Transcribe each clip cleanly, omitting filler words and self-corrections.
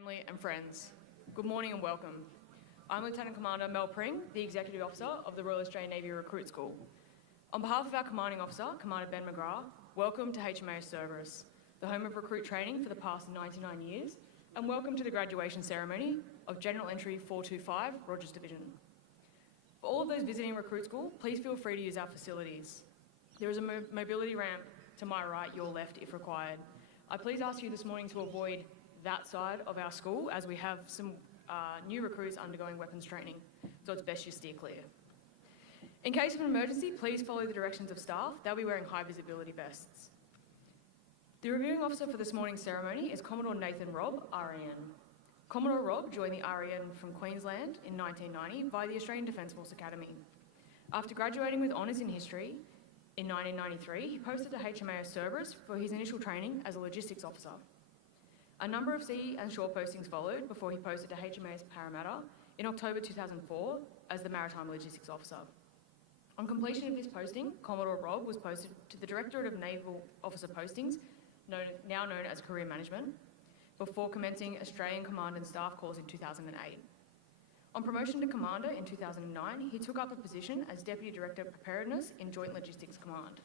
family and friends. Good morning and welcome. I'm Lieutenant Commander Mel Pring, the Executive Officer of the Royal Australian Navy Recruit School. On behalf of our Commanding Officer, Commander Ben McGrath, welcome to HMAS Cerberus, the home of recruit training for the past 99 years, and welcome to the graduation ceremony of General Entry 425 Rogers Division. For all of those visiting Recruit School, please feel free to use our facilities. There is a mobility ramp to my right, your left if required. I please ask you this morning to avoid that side of our school as we have some new recruits undergoing weapons training, so it's best you steer clear. In case of an emergency, please follow the directions of staff. They'll be wearing high visibility vests. The reviewing officer for this morning's ceremony is Commodore Nathan Robb, RAN. Commodore Robb joined the RAN from Queensland in 1990 via the Australian Defence Force Academy. After graduating with honours in history in 1993, he posted to HMAS Cerberus for his initial training as a logistics officer. A number of sea and shore postings followed before he posted to HMAS Parramatta in October 2004 as the Maritime Logistics Officer. On completion of this posting, Commodore Robb was posted to the Directorate of Naval Officer Postings, now known as Career Management, before commencing Australian Command and Staff course in 2008. On promotion to Commander in 2009, he took up a position as Deputy Director of Preparedness in Joint Logistics Command.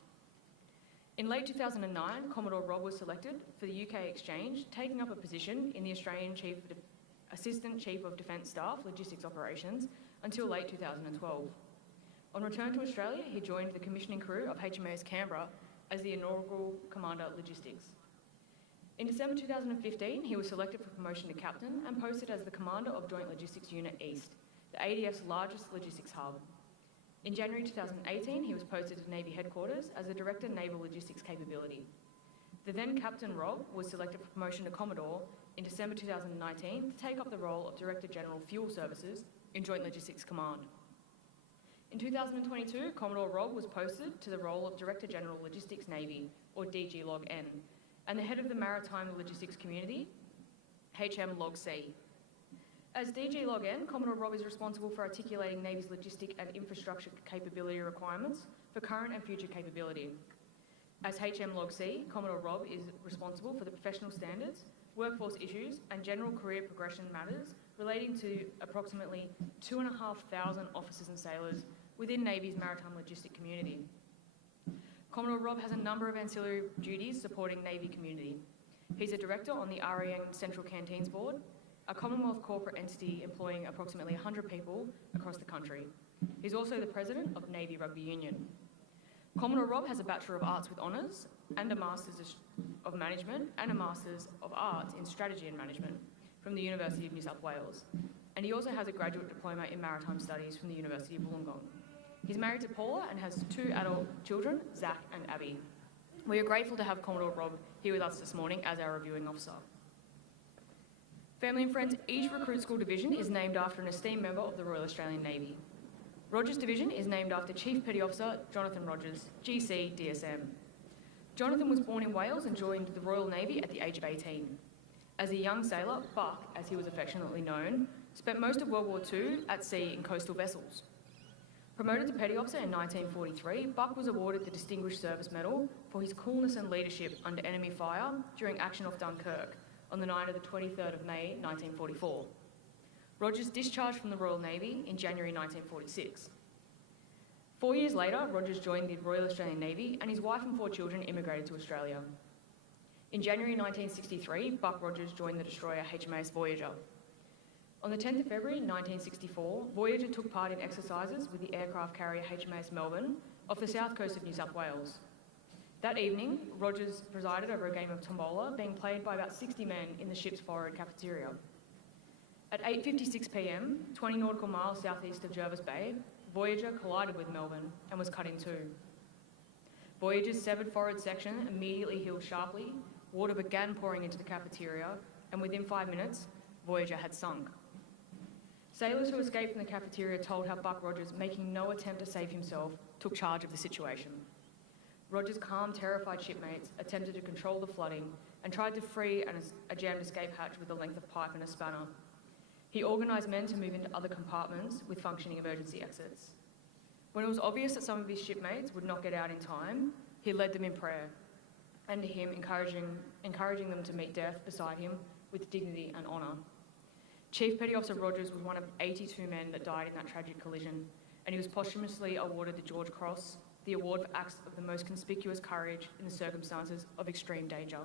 In late 2009, Commodore Robb was selected for the UK Exchange, taking up a position in the Australian Assistant Chief of Defence Staff Logistics Operations until late 2012. On return to Australia, he joined the commissioning crew of HMAS Canberra as the inaugural Commander Logistics. In December 2015, he was selected for promotion to Captain and posted as the Commander of Joint Logistics Unit East, the ADF's largest logistics hub. In January 2018, he was posted to Navy Headquarters as the Director Naval Logistics Capability. The then Captain Robb was selected for promotion to Commodore in December 2019 to take up the role of Director General Fuel Services in Joint Logistics Command. In 2022, Commodore Robb was posted to the role of Director General Logistics Navy, or DG Log N, and the head of the Maritime Logistics Community, HM Log C. As DG Log N, Commodore Robb is responsible for articulating Navy's logistic and infrastructure capability requirements for current and future capability. As HM Log C, Commodore Robb is responsible for the professional standards, workforce issues and general career progression matters relating to approximately 2,500 officers and sailors within Navy's maritime logistic community. Commodore Robb has a number of ancillary duties supporting Navy community. He's a director on the RAN Central Canteens Board, a Commonwealth corporate entity employing approximately 100 people across the country. He's also the president of Navy Rugby Union. Commodore Robb has a Bachelor of Arts with Honours and a Masters of Management and a Masters of Arts in Strategy and Management from the University of New South Wales. And he also has a graduate diploma in Maritime Studies from the University of Wollongong. He's married to Paula and has 2 adult children, Zach and Abby. We are grateful to have Commodore Robb here with us this morning as our reviewing officer. Family and friends, each recruit school division is named after an esteemed member of the Royal Australian Navy. Rogers Division is named after Chief Petty Officer Jonathan Rogers, GC DSM. Jonathan was born in Wales and joined the Royal Navy at the age of 18. As a young sailor, Buck, as he was affectionately known, spent most of World War II at sea in coastal vessels. Promoted to Petty Officer in 1943, Buck was awarded the Distinguished Service Medal for his coolness and leadership under enemy fire during action off Dunkirk on the night of the 23rd of May 1944. Rogers discharged from the Royal Navy in January 1946. 4 years later, Rogers joined the Royal Australian Navy and his wife and 4 children immigrated to Australia. In January 1963, Buck Rogers joined the destroyer HMAS Voyager. On the 10th of February 1964, Voyager took part in exercises with the aircraft carrier HMAS Melbourne off the south coast of New South Wales. That evening, Rogers presided over a game of tombola being played by about 60 men in the ship's forward cafeteria. At 8:56 p.m, 20 nautical miles southeast of Jervis Bay, Voyager collided with Melbourne and was cut in two. Voyager's severed forward section immediately heeled sharply, water began pouring into the cafeteria, and within 5 minutes, Voyager had sunk. Sailors who escaped from the cafeteria told how Buck Rogers, making no attempt to save himself, took charge of the situation. Rogers' calm, terrified shipmates attempted to control the flooding and tried to free a jammed escape hatch with a length of pipe and a spanner. He organised men to move into other compartments with functioning emergency exits. When it was obvious that some of his shipmates would not get out in time, he led them in prayer, and to him encouraging them to meet death beside him with dignity and honour. Chief Petty Officer Rogers was one of 82 men that died in that tragic collision, and he was posthumously awarded the George Cross, the award for acts of the most conspicuous courage in the circumstances of extreme danger.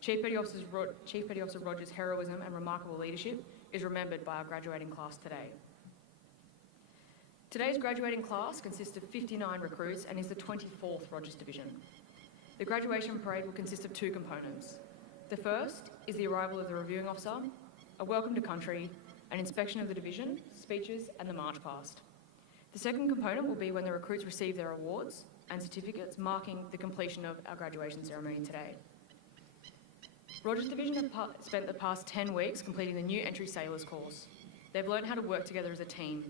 Chief Petty Officer Rogers' heroism and remarkable leadership is remembered by our graduating class today. Today's graduating class consists of 59 recruits and is the 24th Rogers Division. The graduation parade will consist of two components. The first is the arrival of the reviewing officer, a welcome to country, an inspection of the division, speeches and the march past. The second component will be when the recruits receive their awards and certificates, marking the completion of our graduation ceremony today. Rogers Division have spent the past 10 weeks completing the new entry sailors course. They've learned how to work together as a team.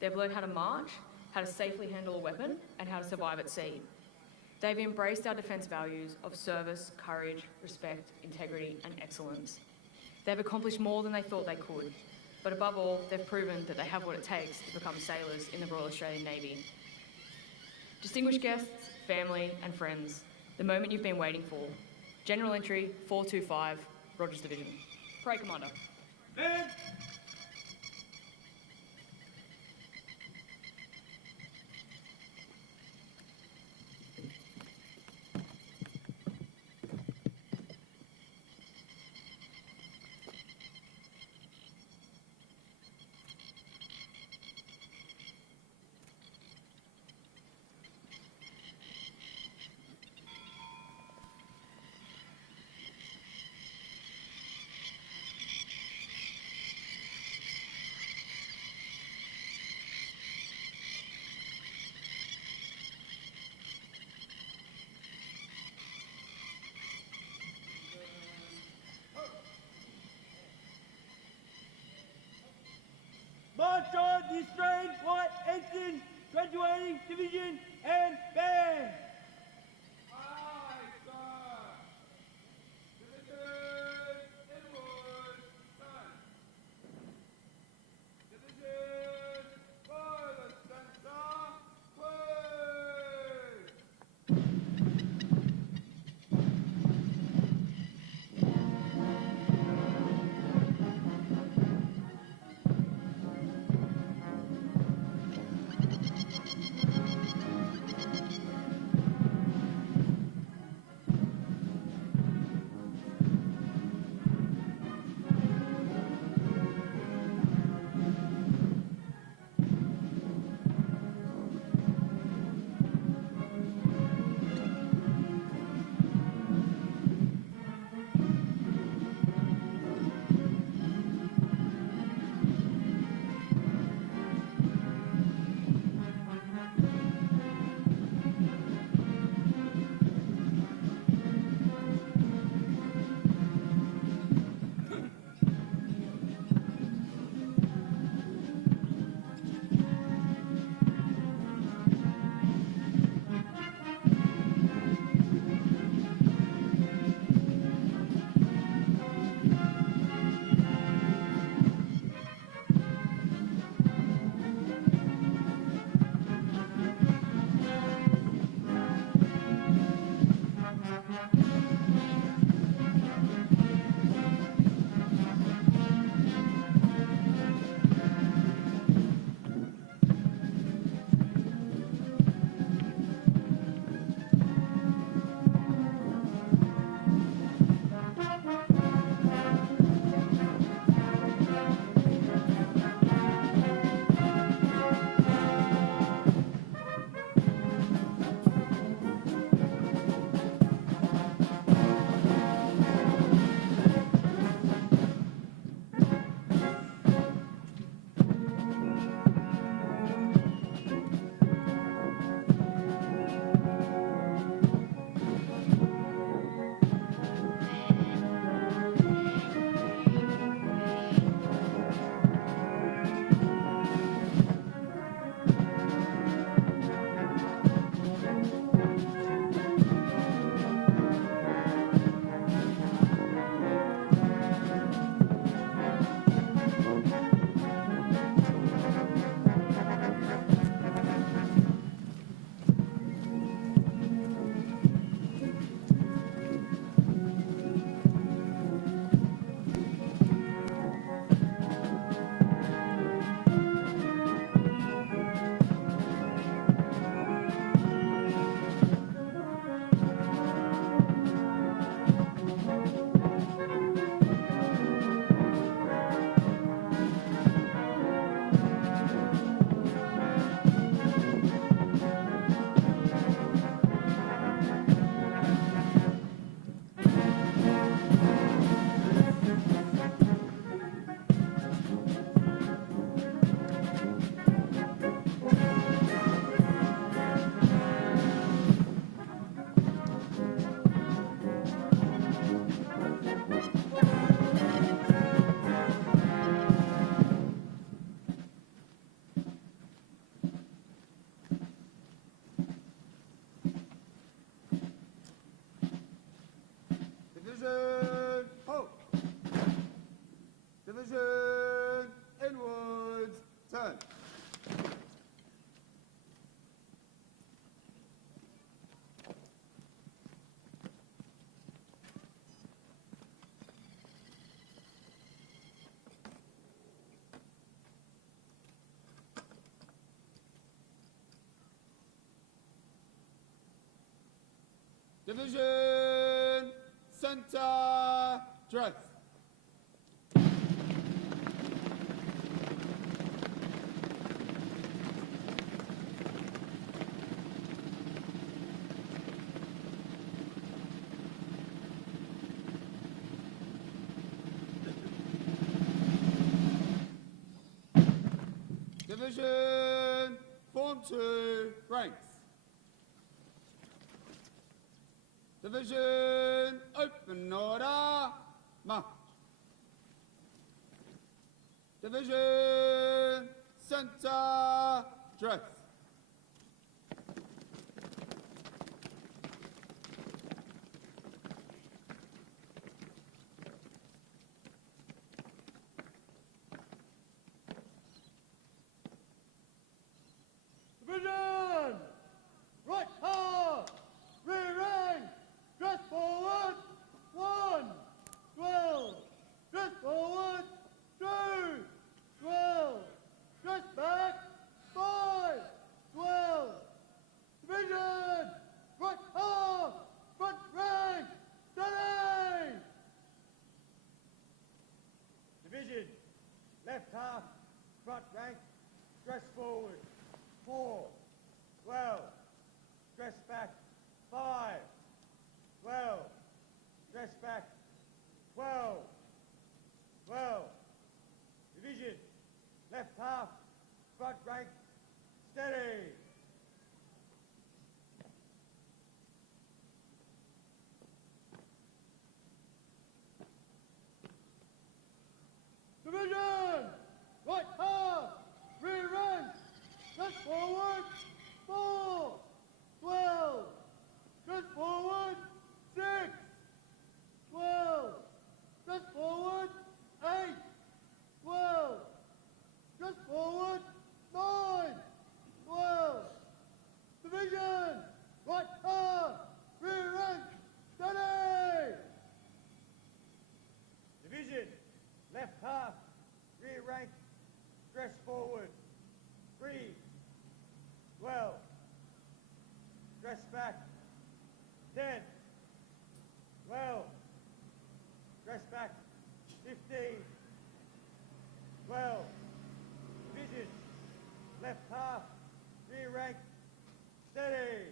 They've learned how to march, how to safely handle a weapon, and how to survive at sea. They've embraced our defence values of service, courage, respect, integrity, and excellence. They've accomplished more than they thought they could, but above all, they've proven that they have what it takes to become sailors in the Royal Australian Navy. Distinguished guests, family, and friends, the moment you've been waiting for. General Entry 425, Rogers Division. Parade Commander. Men! March on the Australian White Ensign, Graduating Division and Band! Aye, sir! Division inward, son! Division forward, center, way! Division Center Dress. Division Form 2 ranks. Division open order, march. Division center dress. Division! Right half! Rear rank! Dress forward! 1, 12! Dress forward! 2, 12! Dress back! 5, 12! Division! Right half! Front rank! Steady! Division! Left half! Front rank! Dress forward! 4, 12, dress back, 5, 12, dress back, 12, 12, division, left half, front rank, steady. Division, right half, rear rank, dress forward, 4, 12, dress forward, 6, 12, dress forward, 8, 12, dress forward, 9, 12, division, right half, rear rank, steady! Division, left half, rear rank, dress forward, 3, 12, dress back, 10, 12, dress back, 15, 12, division, left half, rear rank, steady.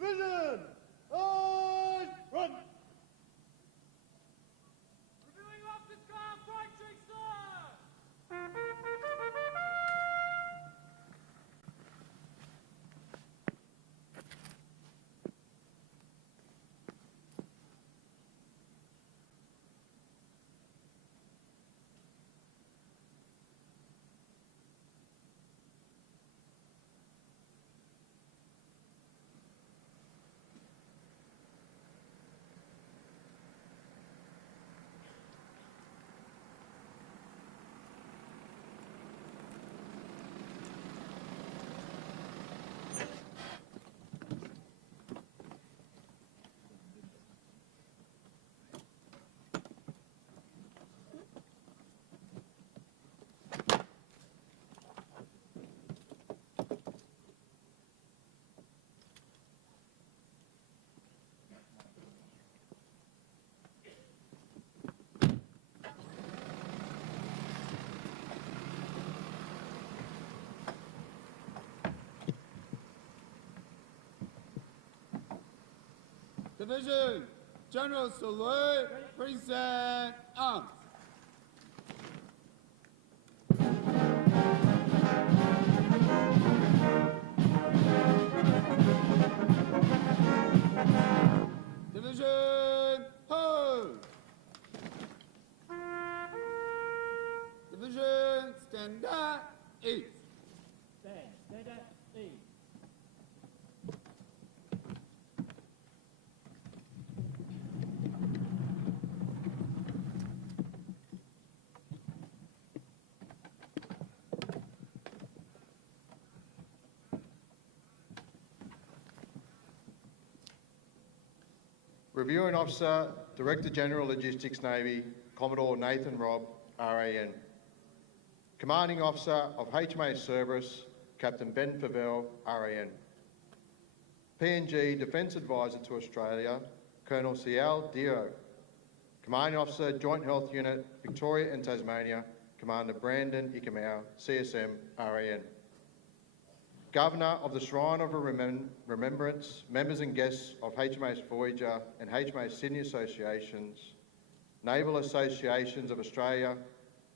Division! On run! Reviewing off the car, right sir! Division General Salute, present arms. Division hold. Division stand at east. Stand at ease. Reviewing Officer, Director General Logistics Navy, Commodore Nathan Robb, RAN. Commanding Officer of HMAS Cerberus, Captain Ben Favell, RAN. PNG Defence Advisor to Australia, Colonel Cial Dio. Commanding Officer, Joint Health Unit, Victoria and Tasmania, Commander Brandon Ikamau, CSM, RAN. Governor of the Shrine of Remembrance, members and guests of HMAS Voyager and HMAS Sydney Associations, Naval Associations of Australia,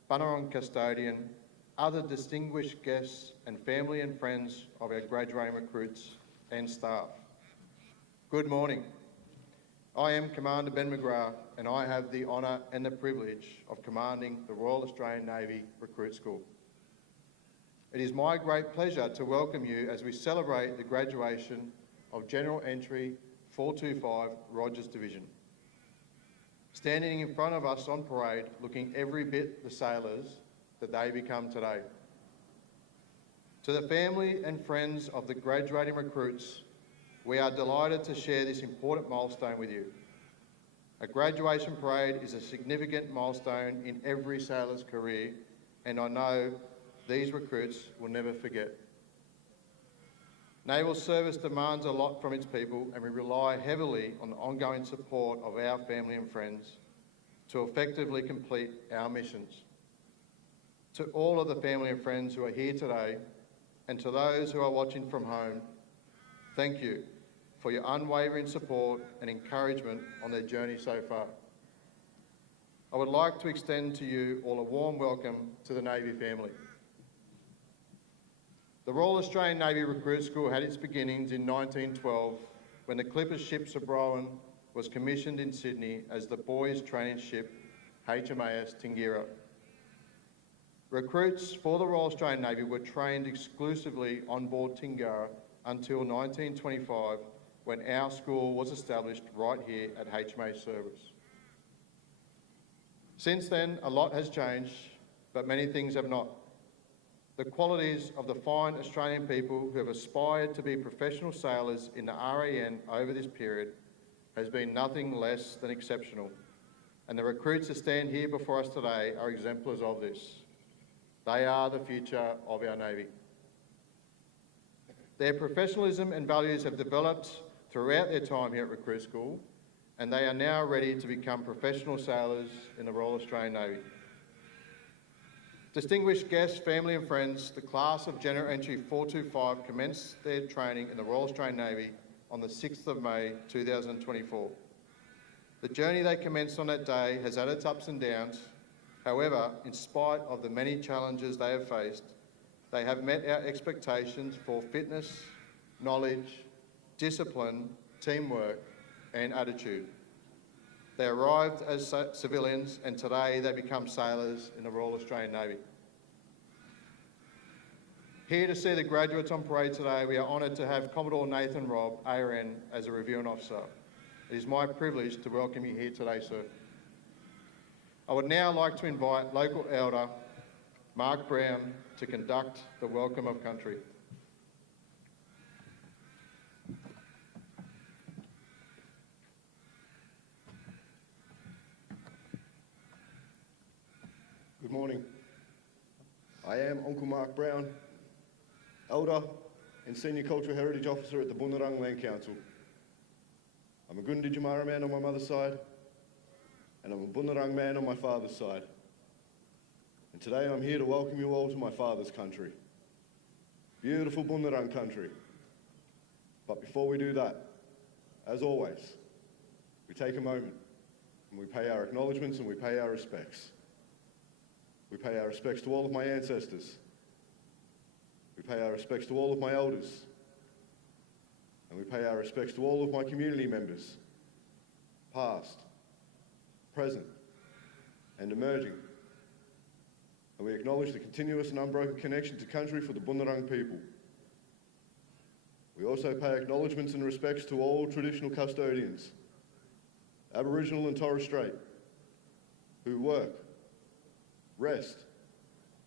Bunurong Custodian, other distinguished guests and family and friends of our graduating recruits and staff. Good morning. I am Commander Ben McGrath and I have the honour and the privilege of commanding the Royal Australian Navy Recruit School. It is my great pleasure to welcome you as we celebrate the graduation of General Entry 425 Rogers Division. Standing in front of us on parade, looking every bit the sailors that they become today. To the family and friends of the graduating recruits, we are delighted to share this important milestone with you. A graduation parade is a significant milestone in every sailor's career, and I know these recruits will never forget. Naval service demands a lot from its people, and we rely heavily on the ongoing support of our family and friends to effectively complete our missions. To all of the family and friends who are here today, and to those who are watching from home, thank you for your unwavering support and encouragement on their journey so far. I would like to extend to you all a warm welcome to the Navy family. The Royal Australian Navy Recruit School had its beginnings in 1912 when the clipper ship Sobrowan was commissioned in Sydney as the boys' training ship HMAS Tingira. Recruits for the Royal Australian Navy were trained exclusively on board Tingira until 1925 when our school was established right here at HMAS Cerberus. Since then, a lot has changed, but many things have not. The qualities of the fine Australian people who have aspired to be professional sailors in the RAN over this period has been nothing less than exceptional, and the recruits that stand here before us today are exemplars of this. They are the future of our Navy. Their professionalism and values have developed throughout their time here at Recruit School, and they are now ready to become professional sailors in the Royal Australian Navy. Distinguished guests, family and friends, the class of General Entry 425 commenced their training in the Royal Australian Navy on the 6th of May 2024. The journey they commenced on that day has had its ups and downs. However, in spite of the many challenges they have faced, they have met our expectations for fitness, knowledge, discipline, teamwork and attitude. They arrived as civilians and today they become sailors in the Royal Australian Navy. Here to see the graduates on parade today, we are honoured to have Commodore Nathan Robb, ARN, as a reviewing officer. It is my privilege to welcome you here today, sir. I would now like to invite local elder Mark Brown to conduct the welcome of country. Good morning. I am Uncle Mark Brown, Elder and Senior Cultural Heritage Officer at the Bunurong Land Council. I'm a Gunditjmara man on my mother's side, and I'm a Bunurong man on my father's side. And today I'm here to welcome you all to my father's country. Beautiful Bunurong country. But before we do that, as always, we take a moment and we pay our acknowledgements and we pay our respects. We pay our respects to all of my ancestors. We pay our respects to all of my elders. And we pay our respects to all of my community members, past, present, and emerging. And we acknowledge the continuous and unbroken connection to country for the Bunurong people. We also pay acknowledgements and respects to all traditional custodians, Aboriginal and Torres Strait, who work, rest,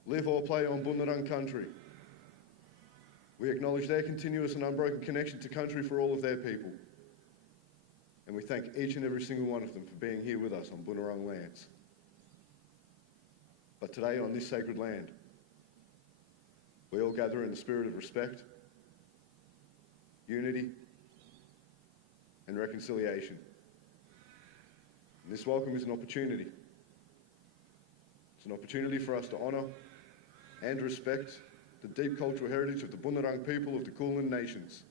live or play on Bunurong country. We acknowledge their continuous and unbroken connection to country for all of their people. and we thank each and every single one of them for being here with us on Bunurong lands. But today, on this sacred land, we all gather in the spirit of respect, unity, and reconciliation. And this welcome is an opportunity. It's an opportunity for us to honour and respect the deep cultural heritage of the Bunurong people of the Kulin Nations,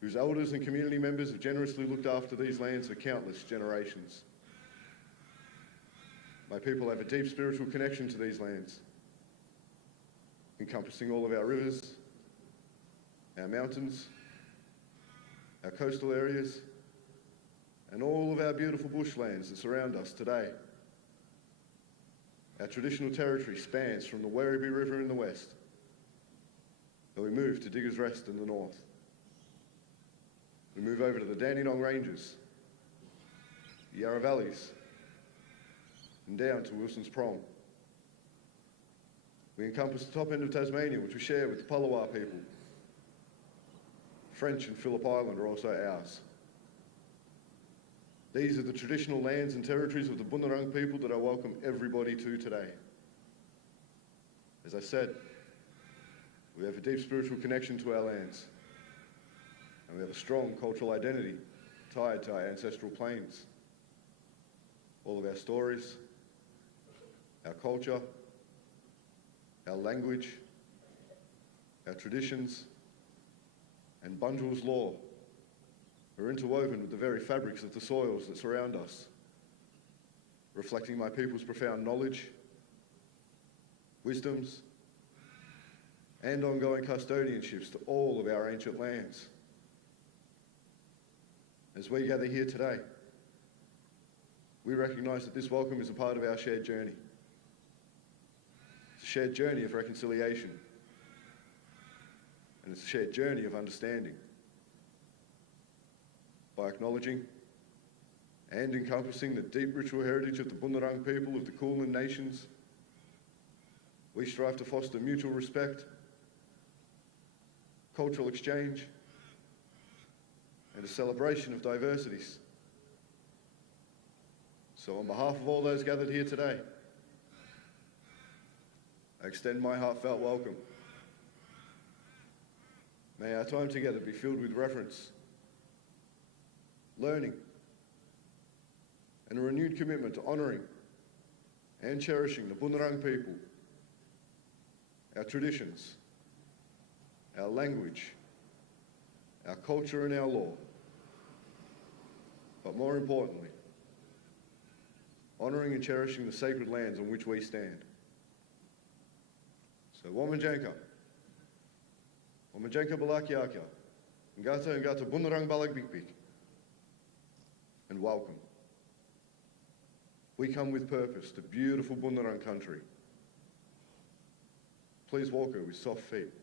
whose elders and community members have generously looked after these lands for countless generations. My people have a deep spiritual connection to these lands, encompassing all of our rivers, our mountains, our coastal areas, and all of our beautiful bushlands that surround us today. Our traditional territory spans from the Werribee River in the west, and we move to Diggers Rest in the north. We move over to the Dandenong Ranges, the Yarra Valleys, and down to Wilson's Prong. We encompass the top end of Tasmania, which we share with the Palawa people. French and Phillip Island are also ours. These are the traditional lands and territories of the Bunurong people that I welcome everybody to today. As I said, we have a deep spiritual connection to our lands, and we have a strong cultural identity tied to our ancestral plains. All of our stories, our culture, our language, our traditions, and Bunjil's law are interwoven with the very fabrics of the soils that surround us, reflecting my people's profound knowledge, wisdoms, and ongoing custodianships to all of our ancient lands. As we gather here today, we recognise that this welcome is a part of our shared journey. It's a shared journey of reconciliation, and it's a shared journey of understanding. By acknowledging and encompassing the deep ritual heritage of the Bunurong people of the Kulin Nations, we strive to foster mutual respect, cultural exchange, and a celebration of diversities. So on behalf of all those gathered here today, I extend my heartfelt welcome. May our time together be filled with reverence, learning, and a renewed commitment to honouring and cherishing the Bunurong people, our traditions, our language, our culture and our law. But more importantly, honouring and cherishing the sacred lands on which we stand. So Womanjanka Balakiaka, Ngata Bunurong Balagbikbik, and welcome. We come with purpose to beautiful Bunurong country. Please walk her with soft feet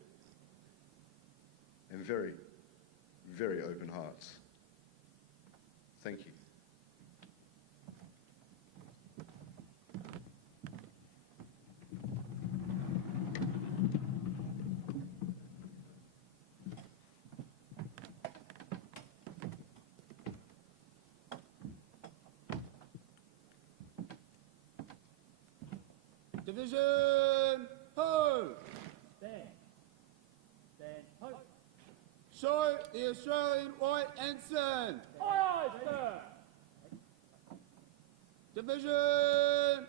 and very, very open hearts. Thank you. Division, ho! Stand. Stand. Ho. Show the Australian white ensign. Aye, aye, sir. Division,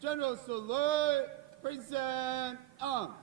General salute, present arms.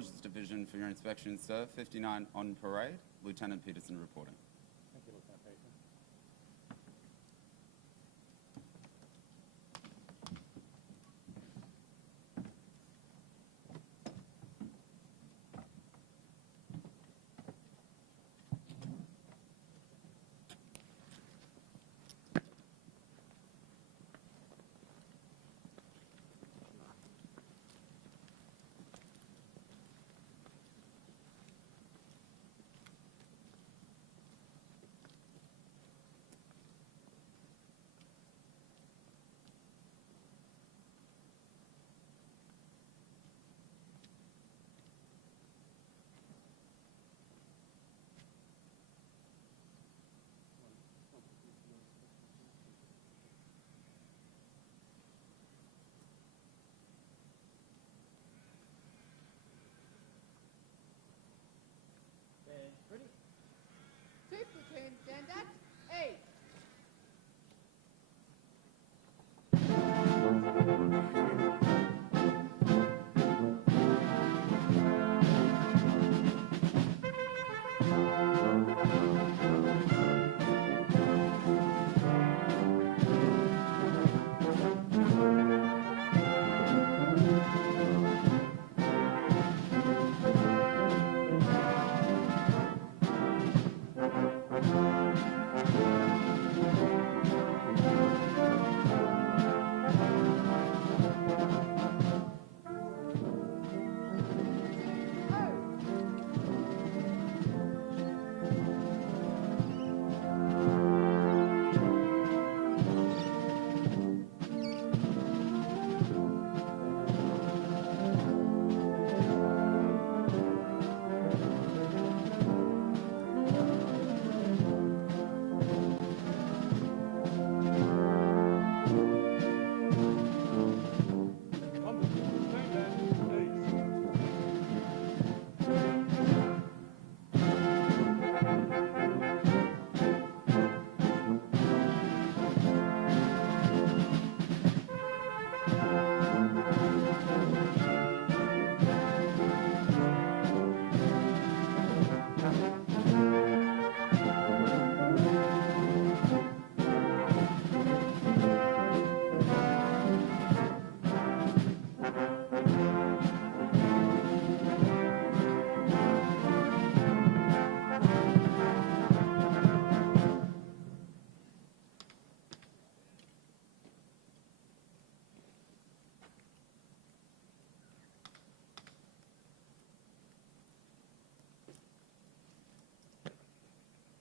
Rogers Division for your inspection, sir. 59 on parade. Lieutenant Peterson reporting. Thank you, Lieutenant Peterson. Stand ready. Two platoon stand at 8.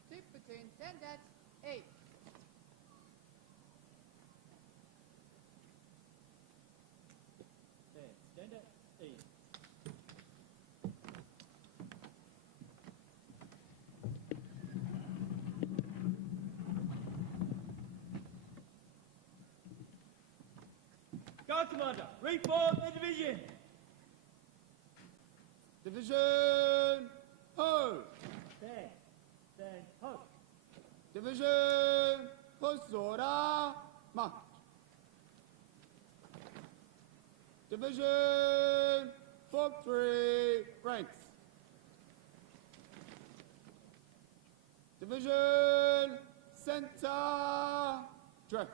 Two platoon stand at 8. Stand at 8. Guard Commander, reform the division. Division, hold. Stand. Stand. Halt. Division, post order, march. Division, form 3, ranks. Division, center, dress.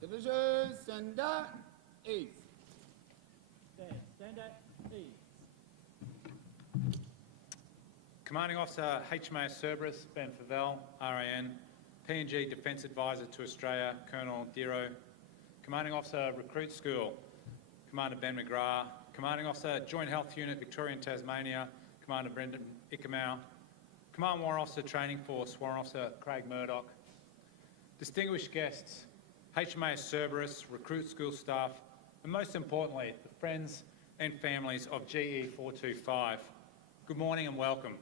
Division, center, east. Stand. Stand at ease. Commanding Officer HMAS Cerberus, Ben Favell, RAN, PNG Defence Advisor to Australia, Colonel Diro, Commanding Officer Recruit School, Commander Ben McGrath, Commanding Officer Joint Health Unit Victorian Tasmania, Commander Brendan Ickamau, Command Warrant Officer Training Force, Warrant Officer Craig Murdoch, distinguished guests, HMAS Cerberus, Recruit School staff, and most importantly, the friends and families of GE425. Good morning and welcome.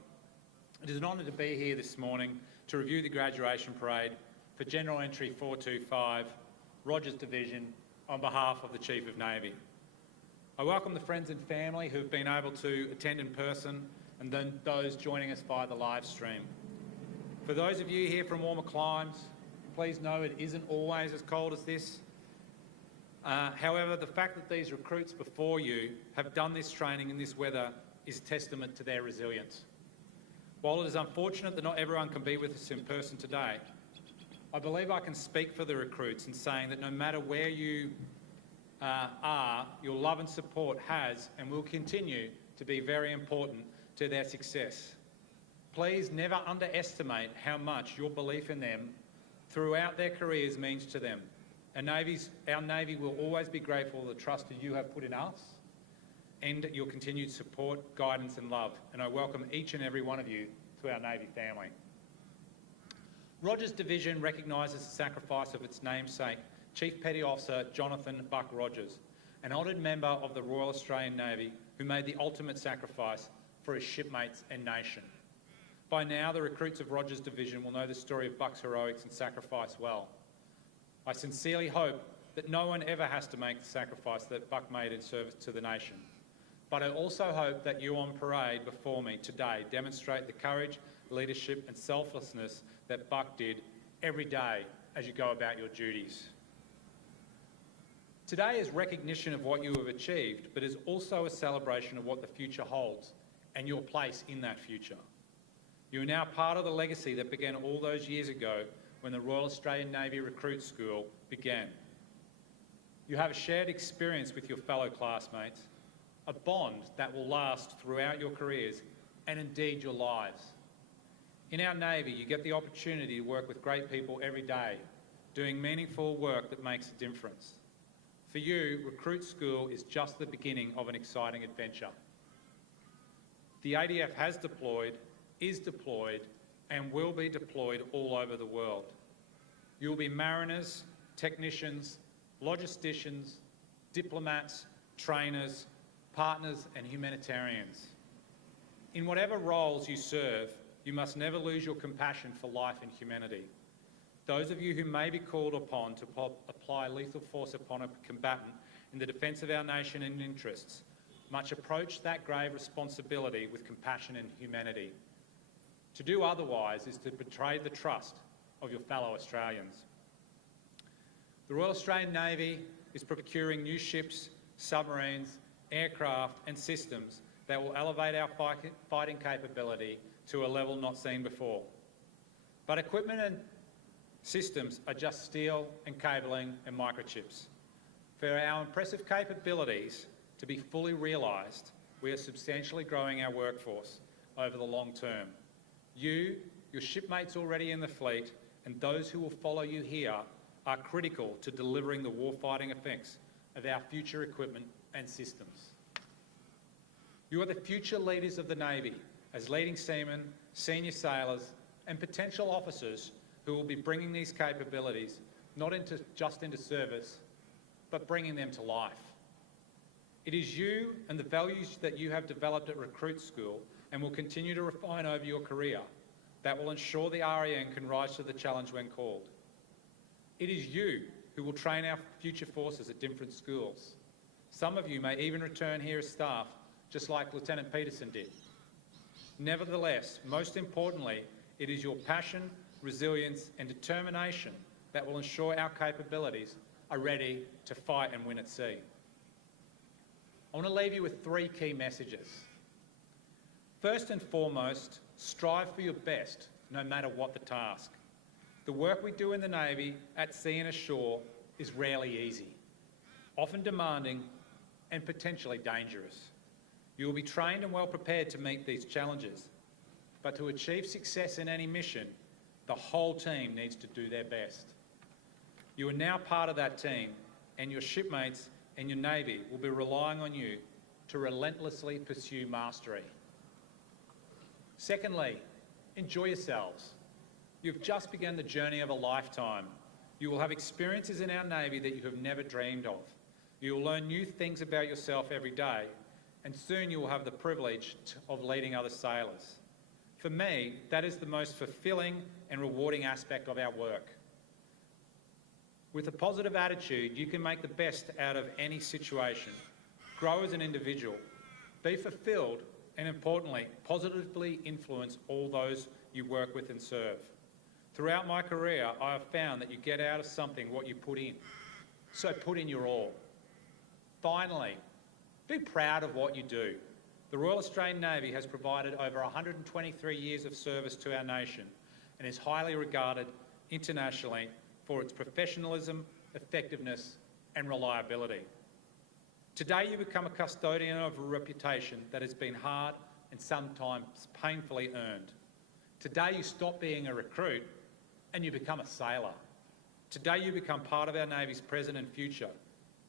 It is an honour to be here this morning to review the graduation parade for General Entry 425, Rogers Division, on behalf of the Chief of Navy. I welcome the friends and family who have been able to attend in person and then those joining us via the live stream. For those of you here from warmer climes, please know it isn't always as cold as this. However, the fact that these recruits before you have done this training in this weather is a testament to their resilience. While it is unfortunate that not everyone can be with us in person today, I believe I can speak for the recruits in saying that no matter where you are, your love and support has and will continue to be very important to their success. Please never underestimate how much your belief in them throughout their careers means to them. Our Navy will always be grateful for the trust that you have put in us and your continued support, guidance and love. And I welcome each and every one of you to our Navy family. Rogers Division recognises the sacrifice of its namesake, Chief Petty Officer Jonathan Buck Rogers, an honoured member of the Royal Australian Navy who made the ultimate sacrifice for his shipmates and nation. By now, the recruits of Rogers Division will know the story of Buck's heroics and sacrifice well. I sincerely hope that no one ever has to make the sacrifice that Buck made in service to the nation. But I also hope that you on parade before me today demonstrate the courage, leadership and selflessness that Buck did every day as you go about your duties. Today is recognition of what you have achieved, but is also a celebration of what the future holds and your place in that future. You are now part of the legacy that began all those years ago when the Royal Australian Navy Recruit School began. You have a shared experience with your fellow classmates, a bond that will last throughout your careers and indeed your lives. In our Navy, you get the opportunity to work with great people every day, doing meaningful work that makes a difference. For you, Recruit School is just the beginning of an exciting adventure. The ADF has deployed, is deployed, and will be deployed all over the world. You will be mariners, technicians, logisticians, diplomats, trainers, partners, and humanitarians. In whatever roles you serve, you must never lose your compassion for life and humanity. Those of you who may be called upon to apply lethal force upon a combatant in the defence of our nation and interests must approach that grave responsibility with compassion and humanity. To do otherwise is to betray the trust of your fellow Australians. The Royal Australian Navy is procuring new ships, submarines, aircraft and systems that will elevate our fighting capability to a level not seen before. But equipment and systems are just steel and cabling and microchips. For our impressive capabilities to be fully realised, we are substantially growing our workforce over the long term. You, your shipmates already in the fleet, and those who will follow you here are critical to delivering the warfighting effects of our future equipment and systems. You are the future leaders of the Navy as leading seamen, senior sailors, and potential officers who will be bringing these capabilities not just into service, but bringing them to life. It is you and the values that you have developed at Recruit School and will continue to refine over your career that will ensure the RAN can rise to the challenge when called. It is you who will train our future forces at different schools. Some of you may even return here as staff, just like Lieutenant Peterson did. Nevertheless, most importantly, it is your passion, resilience and determination that will ensure our capabilities are ready to fight and win at sea. I want to leave you with 3 key messages. First and foremost, strive for your best, no matter what the task. The work we do in the Navy, at sea and ashore, is rarely easy, often demanding and potentially dangerous. You will be trained and well prepared to meet these challenges, but to achieve success in any mission, the whole team needs to do their best. You are now part of that team, and your shipmates and your Navy will be relying on you to relentlessly pursue mastery. Secondly, enjoy yourselves. You've just begun the journey of a lifetime. You will have experiences in our Navy that you have never dreamed of. You will learn new things about yourself every day, and soon you will have the privilege of leading other sailors. For me, that is the most fulfilling and rewarding aspect of our work. With a positive attitude, you can make the best out of any situation. grow as an individual, be fulfilled, and importantly, positively influence all those you work with and serve. Throughout my career, I have found that you get out of something what you put in. So put in your all. Finally, be proud of what you do. The Royal Australian Navy has provided over 123 years of service to our nation and is highly regarded internationally for its professionalism, effectiveness and reliability. Today you become a custodian of a reputation that has been hard and sometimes painfully earned. Today you stop being a recruit and you become a sailor. Today you become part of our Navy's present and future.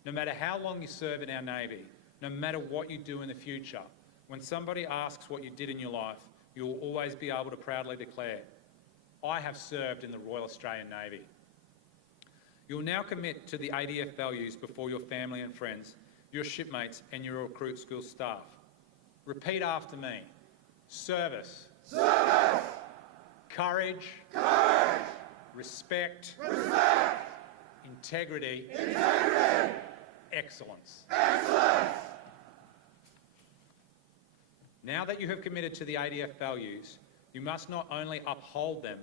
No matter how long you serve in our Navy, no matter what you do in the future, when somebody asks what you did in your life, you will always be able to proudly declare, I have served in the Royal Australian Navy. You will now commit to the ADF values before your family and friends, your shipmates and your recruit school staff. Repeat after me. Service. Service. Courage. Courage. Respect. Respect. Integrity. Integrity. Excellence. Excellence. Now that you have committed to the ADF values, you must not only uphold them,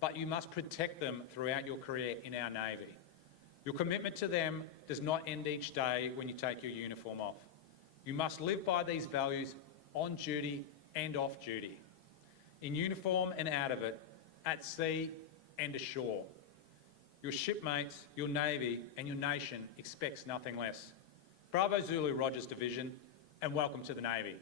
but you must protect them throughout your career in our Navy. Your commitment to them does not end each day when you take your uniform off. You must live by these values on duty and off duty, in uniform and out of it, at sea and ashore. Your shipmates, your Navy and your nation expects nothing less. Bravo Zulu Rogers Division, and welcome to the Navy.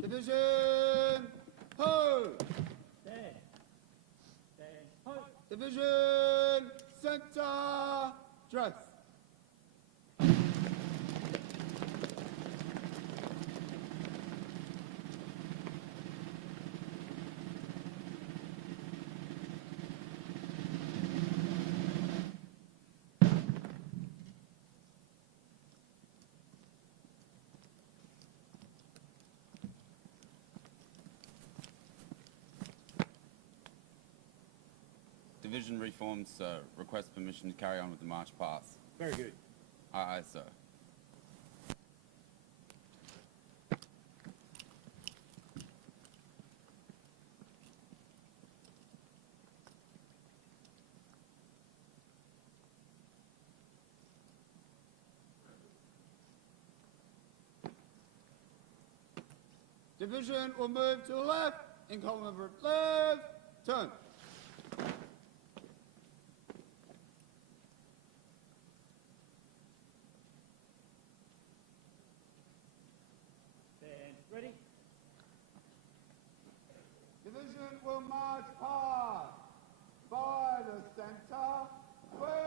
Division, hold. Stand. Stand. Hold. Division, center, dress. Division reforms, sir. Request permission to carry on with the march past. Very good. Aye, aye, sir. Division will move to the left, in column of left, turn. Stand. Ready? Division will march past by the center, west.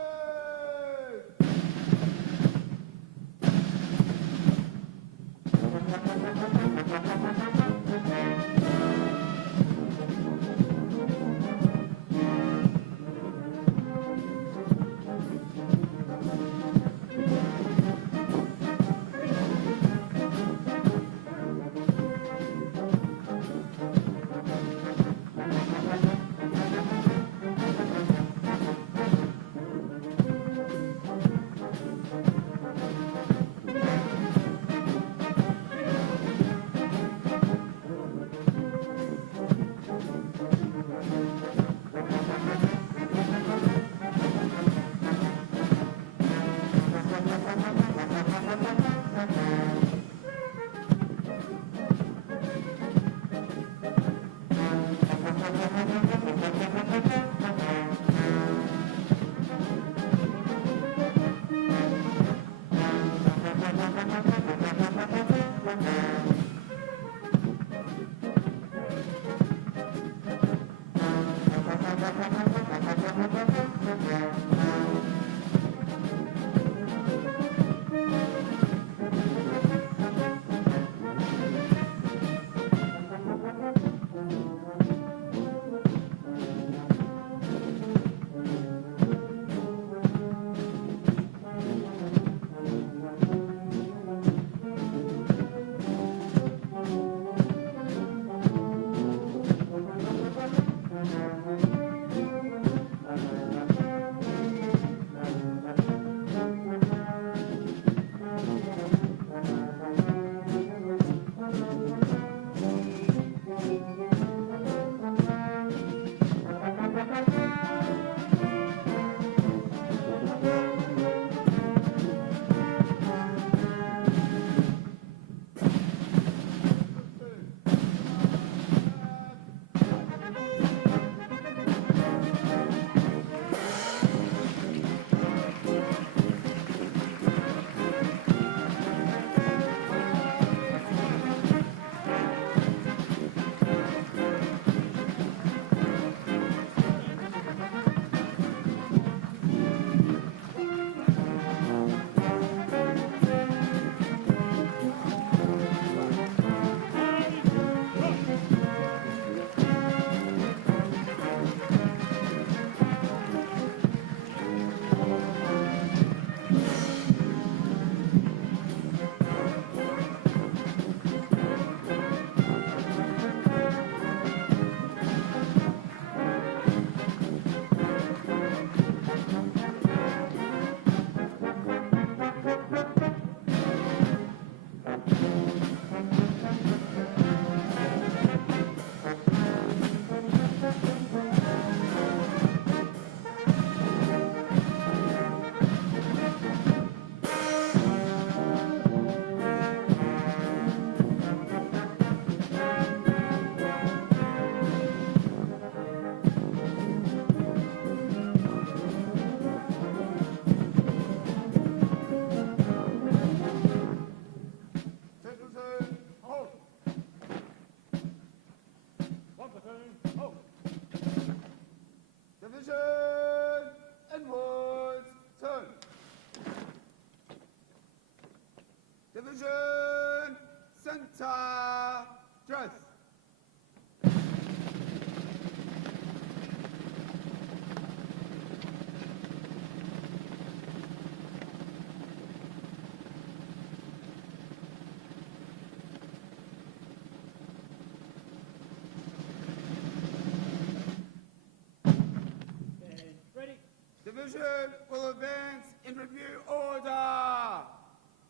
Division will advance in review order.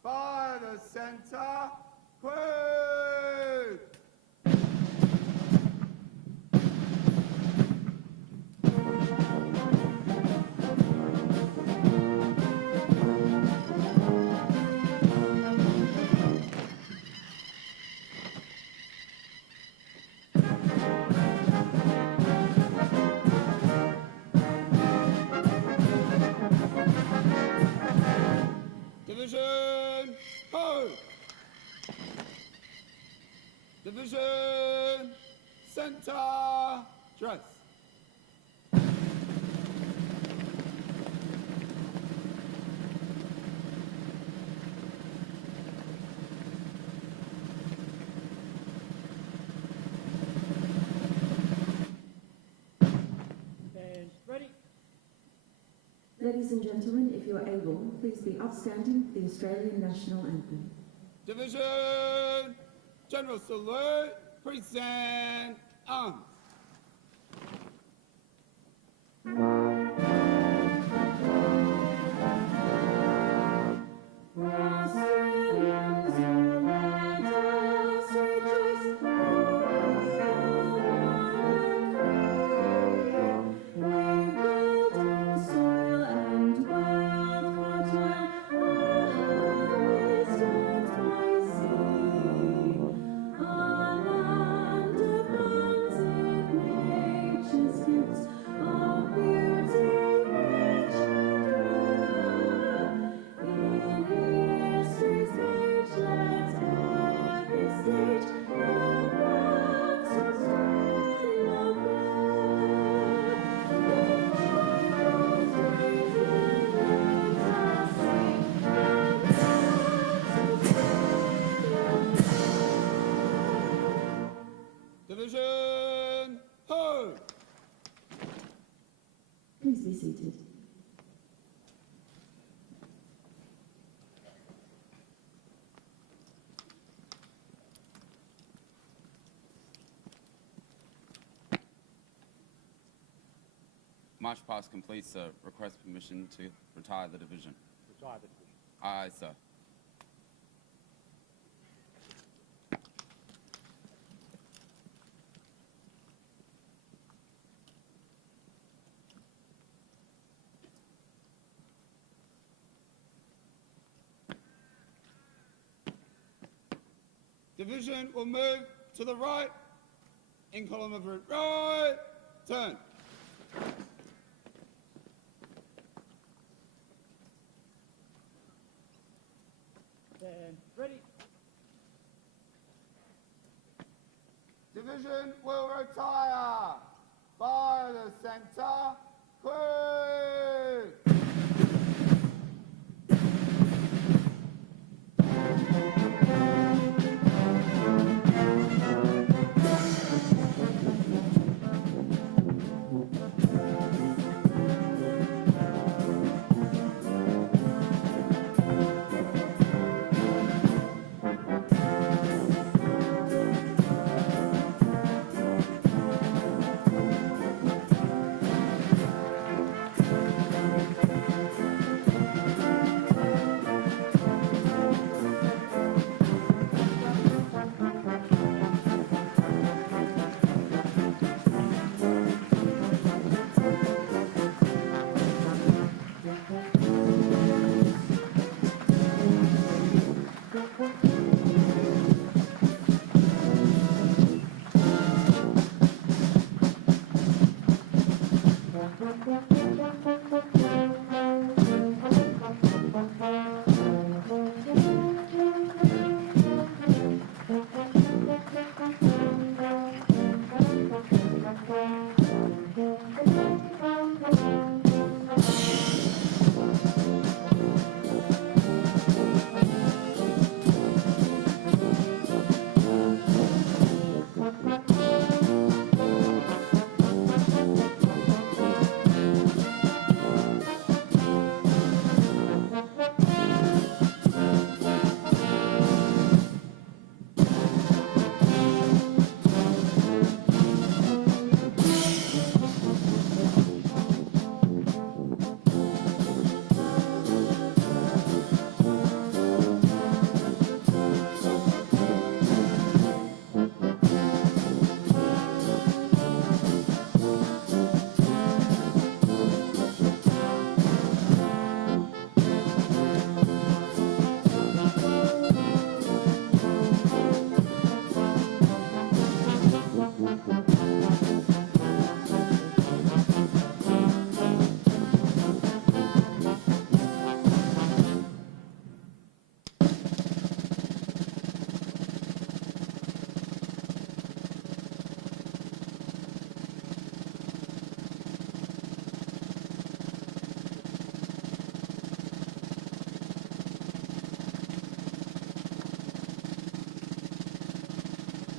By the centre, Queen. Division, hold. Division, centre, dress. Stand ready. Ladies and gentlemen, if you are able, please be upstanding for the Australian National Anthem. Division, general salute, present arms. Australians, let us rejoice we build in soil and wealth fertile, our harvest earned by sea. Our land abounds in nature's gifts, of beauty rich and rare. In history's page, let every stage advance Australia blood. In trials brave let us sing, advance Australia blood. Division, hold. Please be seated. March past complete, sir. Request permission to retire the division. Retire the division. Aye, sir. Division will move to the right, in column of route right, turn. Stand ready. Division will retire. By the centre, Queen.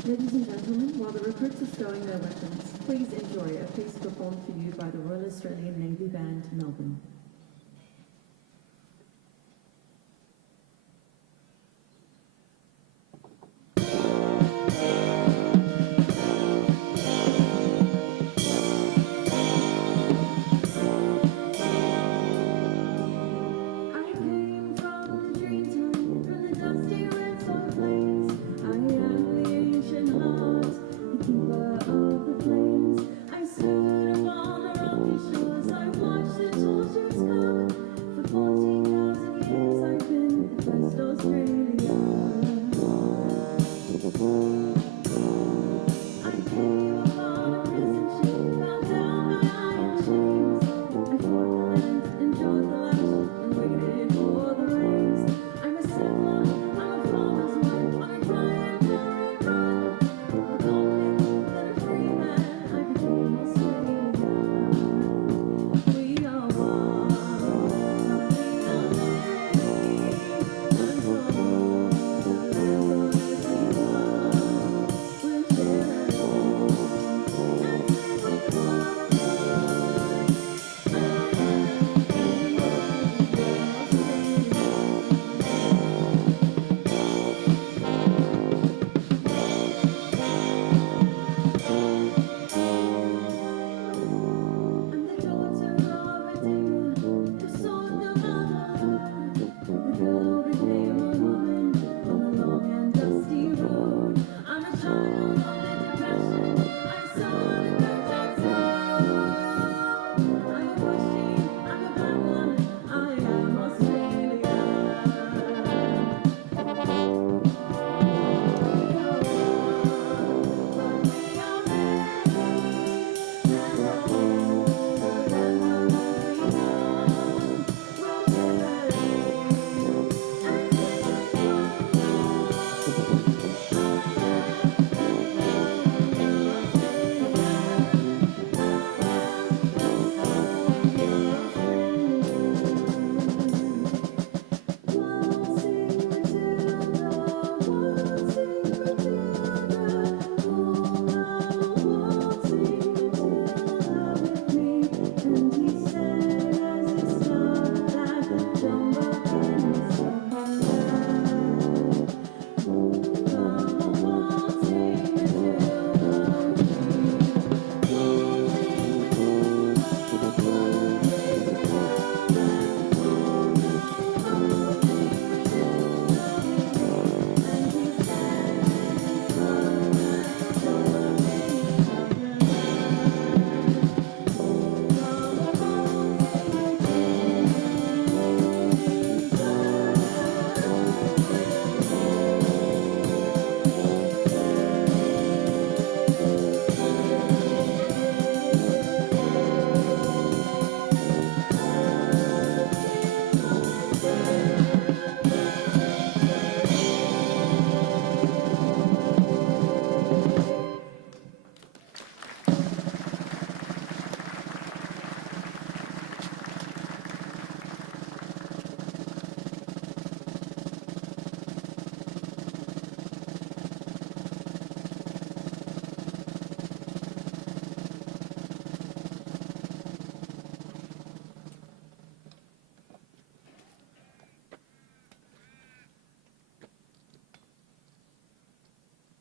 Ladies and gentlemen, while the recruits are stowing their weapons, please enjoy a piece performed for you by the Royal Australian Navy Band, Melbourne. I came from Dreamtime, from the dusty red soil plains. I am the ancient heart, the keeper of the flames. I stood upon the rocky shores, I watched the tall ships come. For 14,000 years I've been the first Australia. I came upon a prison ship, bound down by iron chains. I fought the land, endured the lash, and waited for the rains. I'm a settler, I'm a farmer's wife, on a dry and barren run. A convict, then a free man, I became Australia. We are one, we are many, and from the lands of everyone, we'll share and live with I'm the daughter of a digger who sought the mother. The girl became a woman on a long and dusty road. I'm a child of the depression. I saw the birds outside. I'm a pushing, I'm a battler. I am Australia. We are one, but we are many. And from the land of everyone, we'll share and live with one.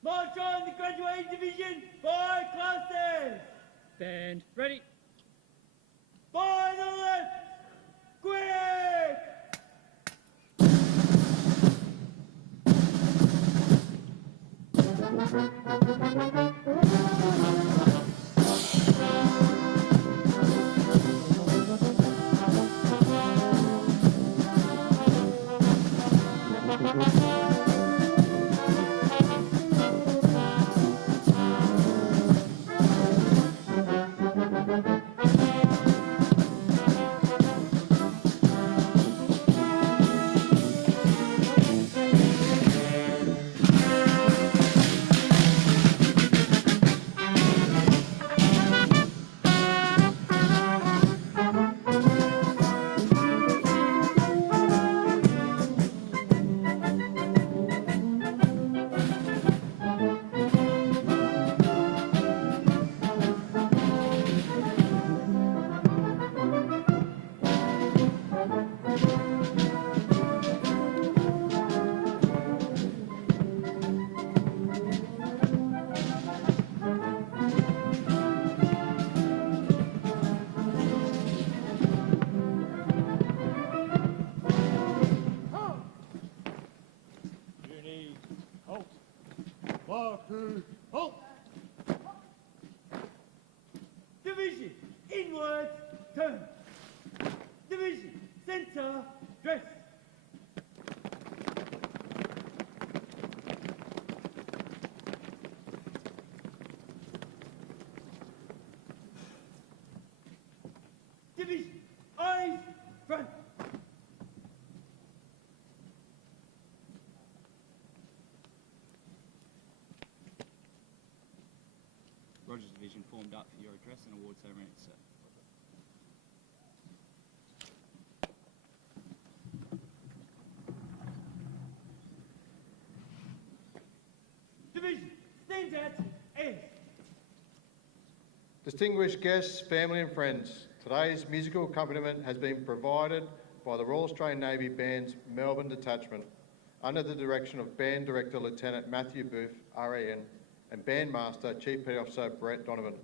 March on the graduating division by classes. Band ready. By the left, quick. sir. Dress. Division. Eyes. Front. Rogers Division formed up for your address and award ceremony, sir. Division. Stands out. S. Distinguished guests, family and friends, today's musical accompaniment has been provided by the Royal Australian Navy Band's Melbourne Detachment under the direction of Band Director Lieutenant Matthew Booth, RAN, and Bandmaster Chief Petty Officer Brett Donovan.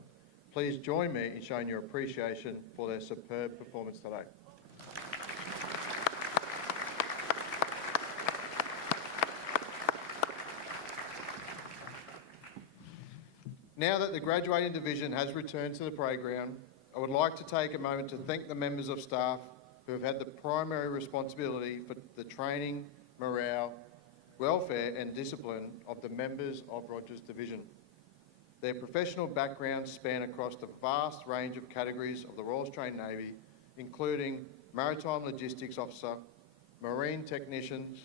Please join me in showing your appreciation for their superb performance today. Now that the graduating division has returned to the parade ground, I would like to take a moment to thank the members of staff who have had the primary responsibility for the training, morale, welfare and discipline of the members of Rogers Division. Their professional backgrounds span across the vast range of categories of the Royal Australian Navy, including Maritime Logistics Officer, Marine Technicians,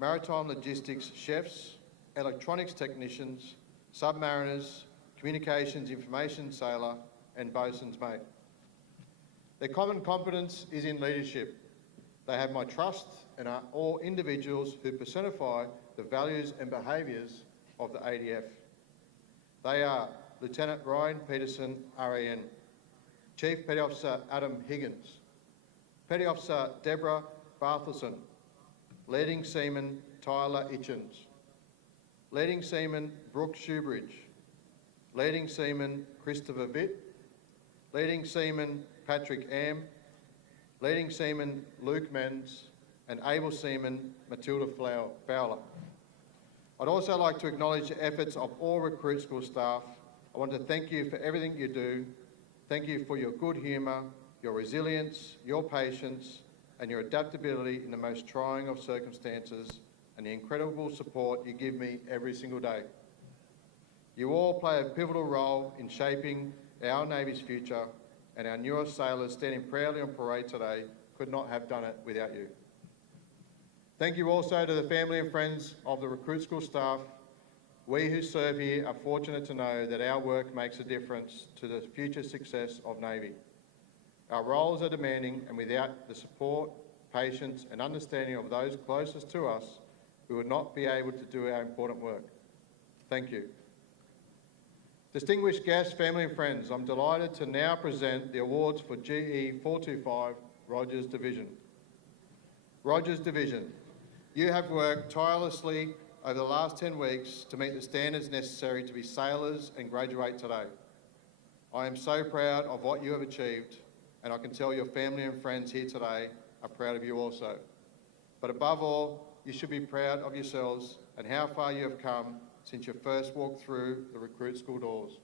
Maritime Logistics Chefs, Electronics Technicians, Submariners, Communications Information Sailor and Boatswain's Mate. Their common competence is in leadership. They have my trust and are all individuals who personify the values and behaviours of the ADF. They are Lieutenant Ryan Peterson, RAN, Chief Petty Officer Adam Higgins, Petty Officer Deborah Barthelson, Leading Seaman Tyler Itchens, Leading Seaman Brooke Shoebridge, Leading Seaman Christopher Vitt, Leading Seaman Patrick Am, Leading Seaman Luke Menz, and Able Seaman Matilda Fowler. I'd also like to acknowledge the efforts of all recruit school staff. I want to thank you for everything you do. Thank you for your good humour, your resilience, your patience, and your adaptability in the most trying of circumstances, and the incredible support you give me every single day. You all play a pivotal role in shaping our Navy's future, and our newest sailors standing proudly on parade today could not have done it without you. Thank you also to the family and friends of the recruit school staff. We who serve here are fortunate to know that our work makes a difference to the future success of Navy. Our roles are demanding, and without the support, patience and understanding of those closest to us, we would not be able to do our important work. Thank you. Distinguished guests, family and friends, I'm delighted to now present the awards for GE425 Rogers Division. Rogers Division, you have worked tirelessly over the last 10 weeks to meet the standards necessary to be sailors and graduate today. I am so proud of what you have achieved, and I can tell your family and friends here today are proud of you also. But above all, you should be proud of yourselves and how far you have come since you first walked through the recruit school doors.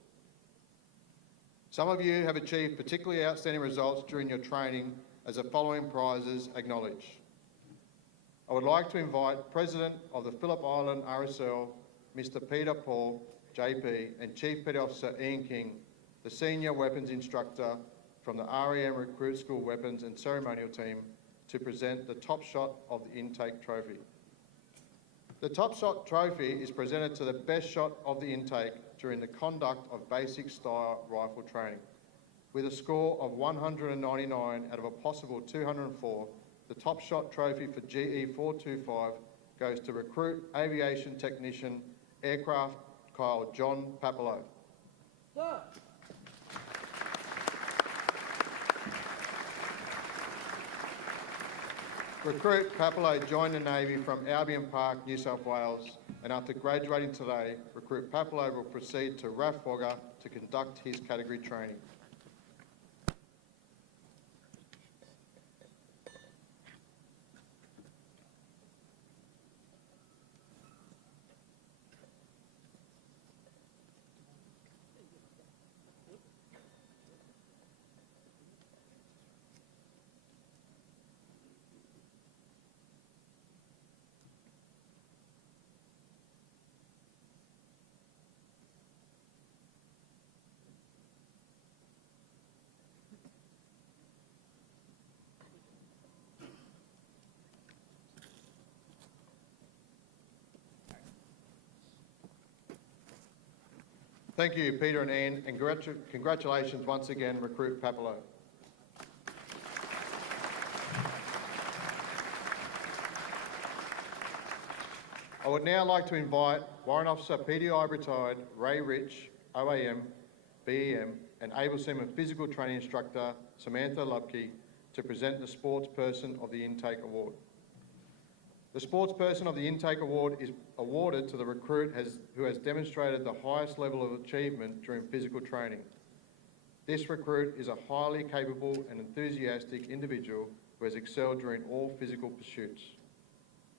Some of you have achieved particularly outstanding results during your training, as the following prizes acknowledge. I would like to invite President of the Phillip Island RSL, Mr. Peter Paul, JP, and Chief Petty Officer Ian King, the Senior Weapons Instructor from the REM Recruit School Weapons and Ceremonial Team, to present the Top Shot of the Intake Trophy. The Top Shot Trophy is presented to the best shot of the intake during the conduct of basic style rifle training. With a score of 199 out of a possible 204, the Top Shot Trophy for GE425 goes to Recruit Aviation Technician Aircraft Kyle John Papalo. Sir. Recruit Papalo joined the Navy from Albion Park, New South Wales, and after graduating today, Recruit Papalo will proceed to RAF Wagga to conduct his category training. Thank you, Peter and Anne, and congratulations once again, Recruit Papalo. I would now like to invite Warrant Officer PDI retired Ray Rich, OAM, BEM, and Able Seaman Physical Training Instructor Samantha Lubke to present the Sportsperson of the Intake Award. The Sportsperson of the Intake Award is awarded to the recruit who has demonstrated the highest level of achievement during physical training. This recruit is a highly capable and enthusiastic individual who has excelled during all physical pursuits.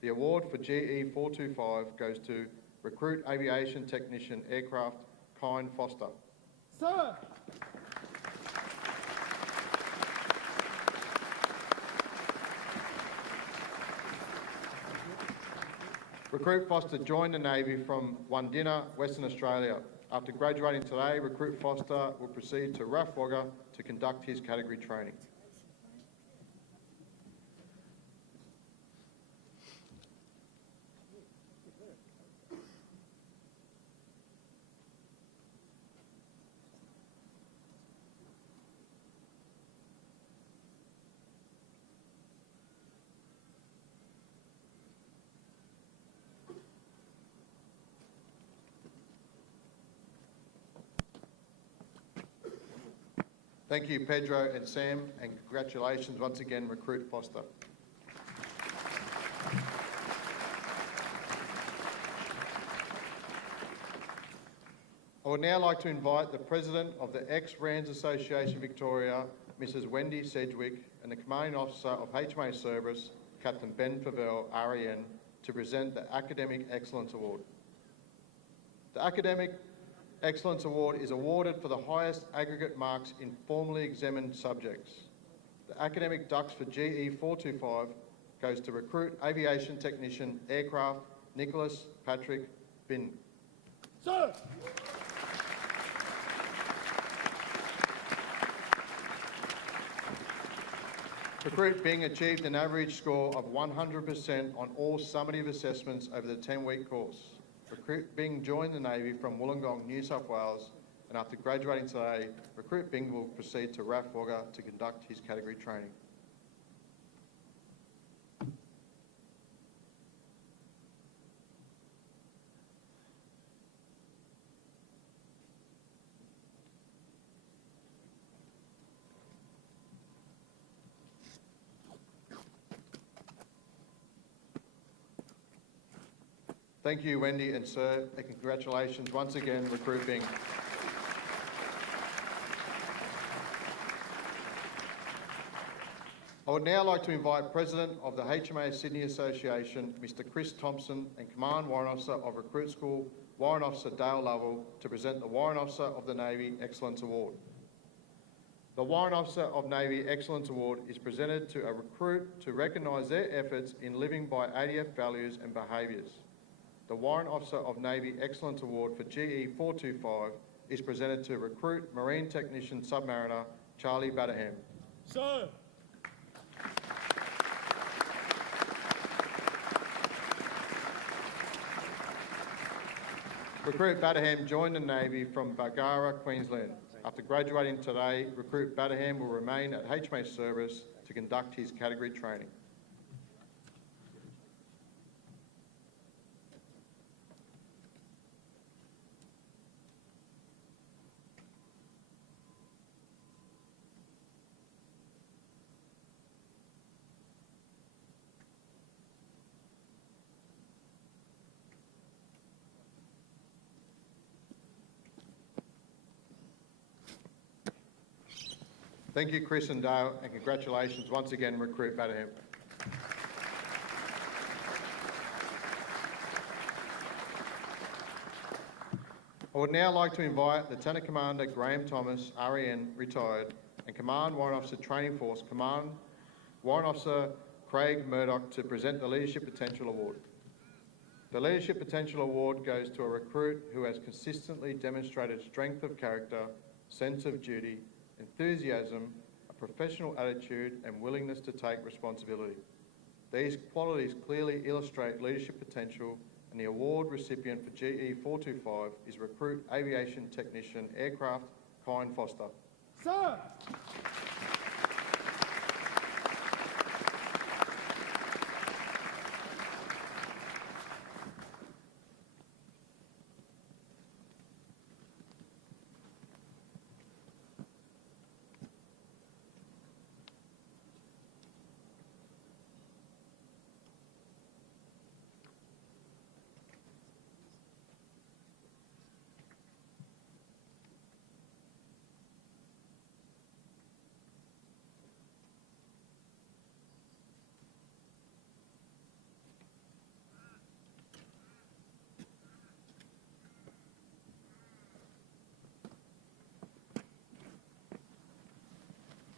The award for GE425 goes to Recruit Aviation Technician Aircraft Kine Foster. Sir! Recruit Foster joined the Navy from Wandina, Western Australia. After graduating today, Recruit Foster will proceed to RAF Wagga to conduct his category training. Thank you, Pedro and Sam, and congratulations once again, Recruit Foster. I would now like to invite the President of the Ex-Rands Association Victoria, Mrs Wendy Sedgwick, and the Commanding Officer of HMA Cerberus, Captain Ben Favell, REN, to present the Academic Excellence Award. The Academic Excellence Award is awarded for the highest aggregate marks in formally examined subjects. The academic ducks for GE425 goes to Recruit Aviation Technician Aircraft Nicholas Patrick Bin. Sir! Recruit Bing achieved an average score of 100% on all summative assessments over the 10-week course. Recruit Bing joined the Navy from Wollongong, New South Wales, and after graduating today, Recruit Bing will proceed to RAF Wagga to conduct his category training. Thank you, Wendy and Sir, and congratulations once again, Recruit Bing. I would now like to invite President of the HMA Sydney Association, Mr Chris Thompson, and Command Warrant Officer of Recruit School, Warrant Officer Dale Lovell, to present the Warrant Officer of the Navy Excellence Award. The Warrant Officer of Navy Excellence Award is presented to a recruit to recognise their efforts in living by ADF values and behaviours. The Warrant Officer of Navy Excellence Award for GE425 is presented to Recruit Marine Technician Submariner Charlie Batterham. Sir! Recruit Batterham joined the Navy from Bargara, Queensland. After graduating today, Recruit Batterham will remain at HMA Cerberus to conduct his category training. Thank you, Chris and Dale, and congratulations once again, Recruit Batterham. I would now like to invite Lieutenant Commander Graham Thomas, REN, retired, and Command Warrant Officer Training Force, Command Warrant Officer Craig Murdoch, to present the Leadership Potential Award. The Leadership Potential Award goes to a recruit who has consistently demonstrated strength of character, sense of duty, enthusiasm, a professional attitude and willingness to take responsibility. These qualities clearly illustrate leadership potential and the award recipient for GE425 is Recruit Aviation Technician Aircraft Kyan Foster. Sir!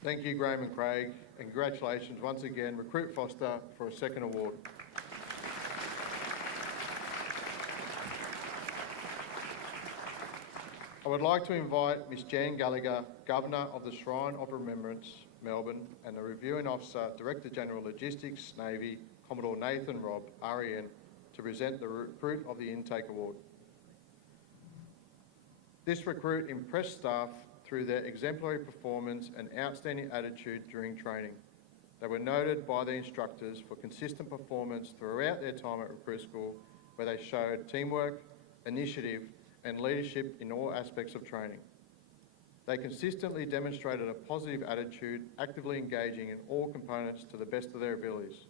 Thank you, Graham and Craig, and congratulations once again, Recruit Foster, for a second award. I would like to invite Ms Jan Gallagher, Governor of the Shrine of Remembrance, Melbourne, and the Reviewing Officer, Director General Logistics, Navy, Commodore Nathan Robb, REN, to present the Recruit of the Intake Award. This recruit impressed staff through their exemplary performance and outstanding attitude during training. They were noted by their instructors for consistent performance throughout their time at recruit school, where they showed teamwork, initiative, and leadership in all aspects of training. They consistently demonstrated a positive attitude, actively engaging in all components to the best of their abilities.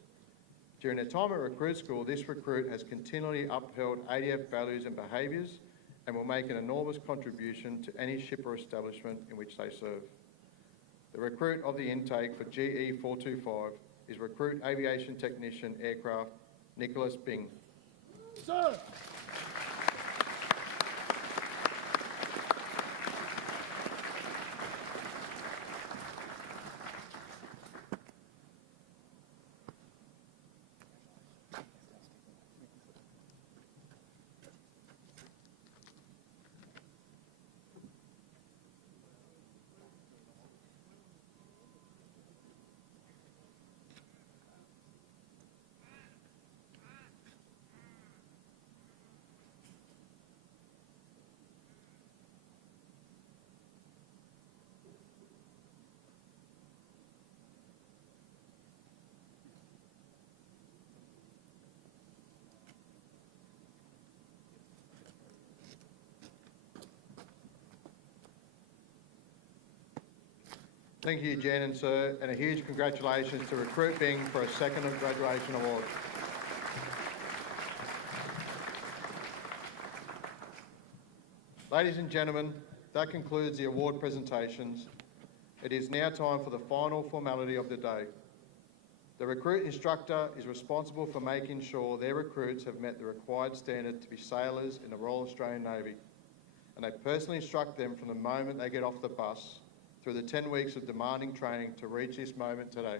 During their time at recruit school, this recruit has continually upheld ADF values and behaviours and will make an enormous contribution to any ship or establishment in which they serve. The recruit of the intake for GE425 is Recruit Aviation Technician Aircraft Nicholas Bing. Sir! Thank you, Jen and Sir, and a huge congratulations to Recruit Bing for a second graduation award. Ladies and gentlemen, that concludes the award presentations. It is now time for the final formality of the day. The recruit instructor is responsible for making sure their recruits have met the required standard to be sailors in the Royal Australian Navy, and they personally instruct them from the moment they get off the bus through the 10 weeks of demanding training to reach this moment today.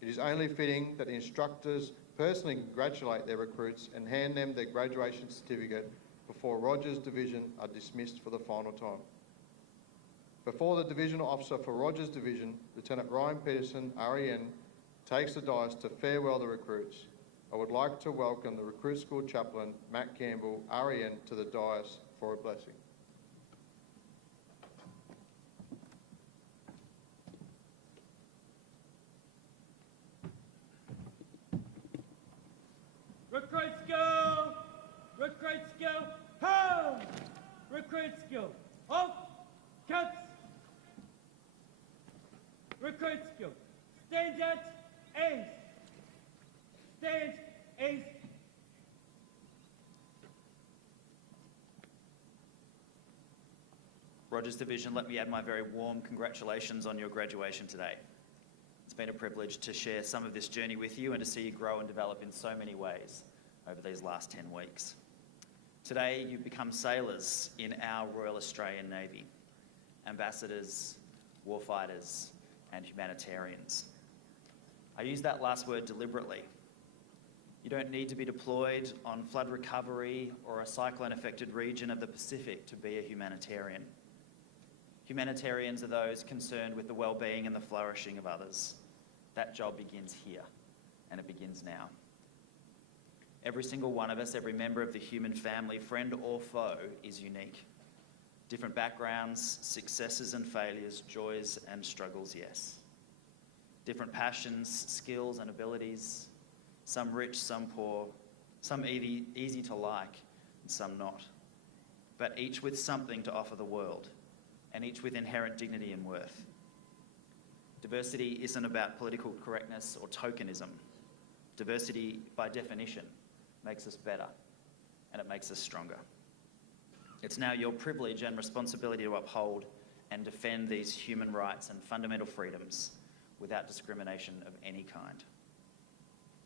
It is only fitting that the instructors personally congratulate their recruits and hand them their graduation certificate before Rogers Division are dismissed for the final time. Before the Divisional Officer for Rogers Division, Lieutenant Ryan Peterson, REN, takes the dais to farewell the recruits, I would like to welcome the Recruit School Chaplain, Matt Campbell, REN, to the dais for a blessing. Recruit skill! Recruit skill! Home! Recruit skill! Off! Cuts! Recruit skill! Stand at ace! Stand ace! Rogers Division, let me add my very warm congratulations on your graduation today. It's been a privilege to share some of this journey with you and to see you grow and develop in so many ways over these last 10 weeks. Today, you've become sailors in our Royal Australian Navy, ambassadors, warfighters, and humanitarians. I use that last word deliberately. You don't need to be deployed on flood recovery or a cyclone-affected region of the Pacific to be a humanitarian. Humanitarians are those concerned with the well-being and the flourishing of others. That job begins here, and it begins now. Every single one of us, every member of the human family, friend or foe, is unique. Different backgrounds, successes and failures, joys and struggles, yes. Different passions, skills and abilities, some rich, some poor, some easy to like, and some not. But each with something to offer the world, and each with inherent dignity and worth. Diversity isn't about political correctness or tokenism. Diversity, by definition, makes us better, and it makes us stronger. It's now your privilege and responsibility to uphold and defend these human rights and fundamental freedoms without discrimination of any kind.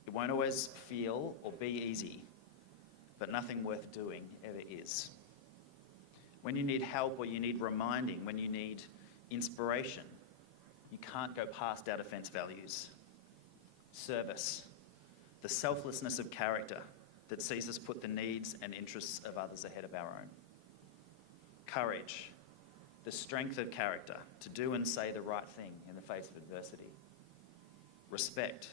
It won't always feel or be easy, but nothing worth doing ever is. When you need help or you need reminding, when you need inspiration, you can't go past our defence values. Service, the selflessness of character that sees us put the needs and interests of others ahead of our own. Courage, the strength of character to do and say the right thing in the face of adversity. Respect,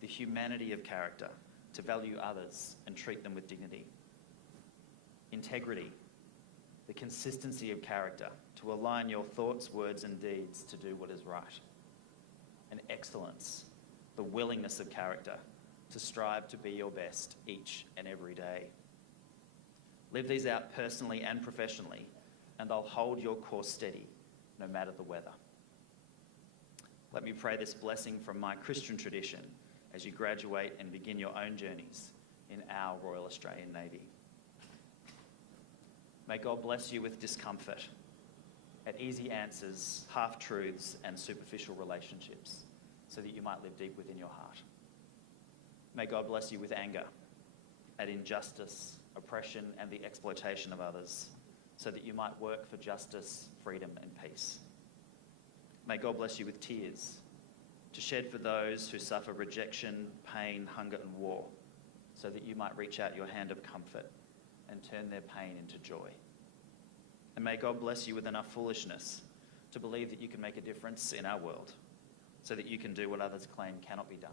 the humanity of character to value others and treat them with dignity. Integrity, the consistency of character to align your thoughts, words and deeds to do what is right. And excellence, the willingness of character to strive to be your best each and every day. Live these out personally and professionally, and they'll hold your course steady no matter the weather. Let me pray this blessing from my Christian tradition as you graduate and begin your own journeys in our Royal Australian Navy. May God bless you with discomfort at easy answers, half-truths and superficial relationships so that you might live deep within your heart. May God bless you with anger at injustice, oppression and the exploitation of others so that you might work for justice, freedom and peace. May God bless you with tears to shed for those who suffer rejection, pain, hunger and war so that you might reach out your hand of comfort and turn their pain into joy. And may God bless you with enough foolishness to believe that you can make a difference in our world so that you can do what others claim cannot be done.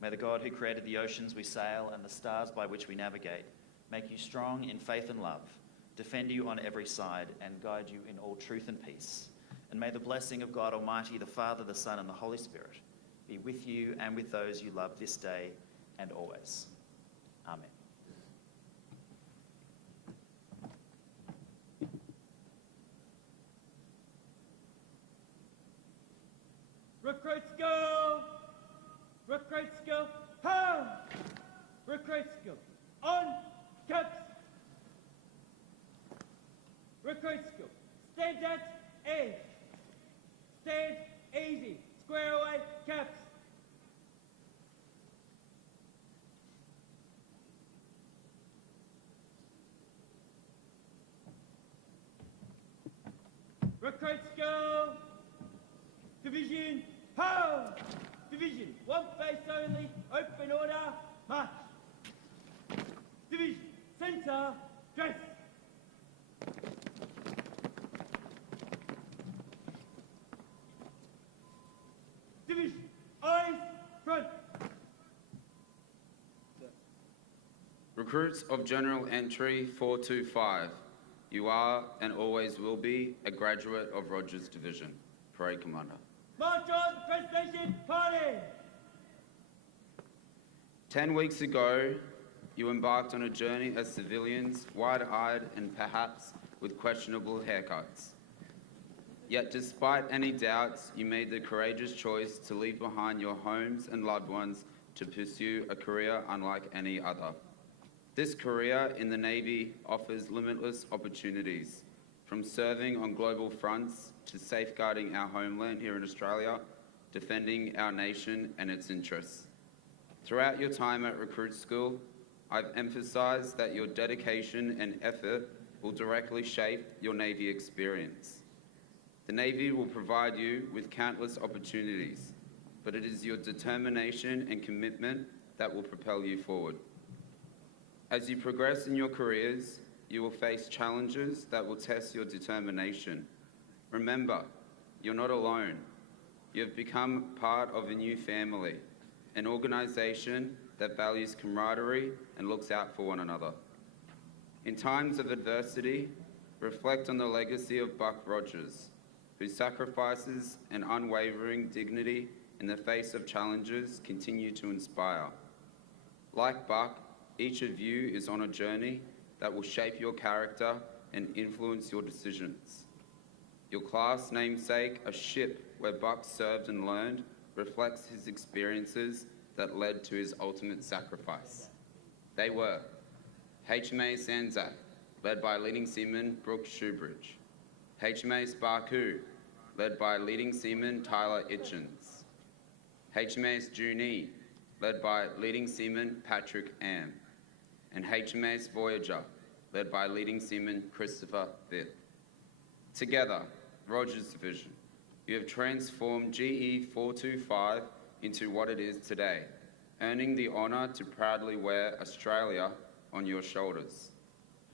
May the God who created the oceans we sail and the stars by which we navigate make you strong in faith and love, defend you on every side, and guide you in all truth and peace. And may the blessing of God Almighty, the Father, the Son, and the Holy Spirit be with you and with those you love this day and always. Amen. Recruits go! Recruits go! Home! Recruits go! On! Caps! Recruits go! Stand at A! Stand easy! Square away! Caps! Recruits go! Division, ho! Division, one face only, open order, march. Division, centre, dress. Division, eyes, front. Recruits of General Entry 425, you are and always will be a graduate of Rogers Division. Parade Commander. March on, presentation, party! 10 weeks ago, you embarked on a journey as civilians, wide-eyed and perhaps with questionable haircuts. Yet despite any doubts, you made the courageous choice to leave behind your homes and loved ones to pursue a career unlike any other. This career in the Navy offers limitless opportunities, from serving on global fronts to safeguarding our homeland here in Australia, defending our nation and its interests. Throughout your time at recruit school, I've emphasised that your dedication and effort will directly shape your Navy experience. The Navy will provide you with countless opportunities, but it is your determination and commitment that will propel you forward. As you progress in your careers, you will face challenges that will test your determination. Remember, you're not alone. You have become part of a new family, an organisation that values camaraderie and looks out for one another. In times of adversity, reflect on the legacy of Buck Rogers, whose sacrifices and unwavering dignity in the face of challenges continue to inspire. Like Buck, each of you is on a journey that will shape your character and influence your decisions. Your class namesake, a ship where Buck served and learned, reflects his experiences that led to his ultimate sacrifice. They were HMAS Anzac, led by leading seaman Brooke Shoebridge. HMAS Barcoo, led by leading seaman Tyler Itchins. HMAS Junee, led by leading seaman Patrick Am. And HMAS Voyager, led by leading seaman Christopher Vitt. Together, Rogers Division, you have transformed GE425 into what it is today, earning the honour to proudly wear Australia on your shoulders.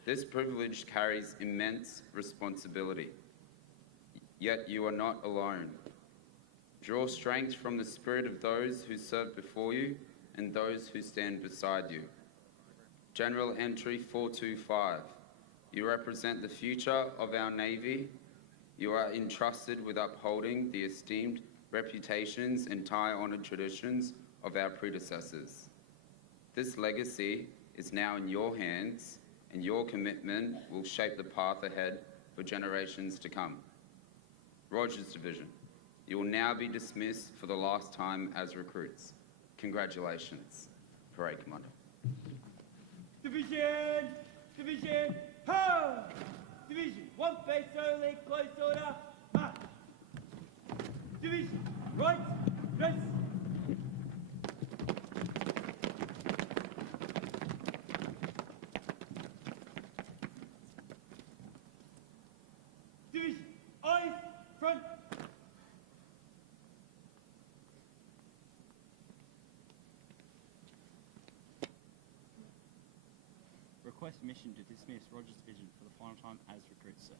This privilege carries immense responsibility, yet you are not alone. Draw strength from the spirit of those who served before you and those who stand beside you. General Entry 425, you represent the future of our Navy. You are entrusted with upholding the esteemed reputations and tie-honoured traditions of our predecessors. This legacy is now in your hands, and your commitment will shape the path ahead for generations to come. Rogers Division, you will now be dismissed for the last time as recruits. Congratulations, Parade Commander. Division! Division! Ho! Division, one face only, close order, march! Division, right, dress! Division, eyes, front! Request permission to dismiss Rogers Division for the final time as recruits, sir.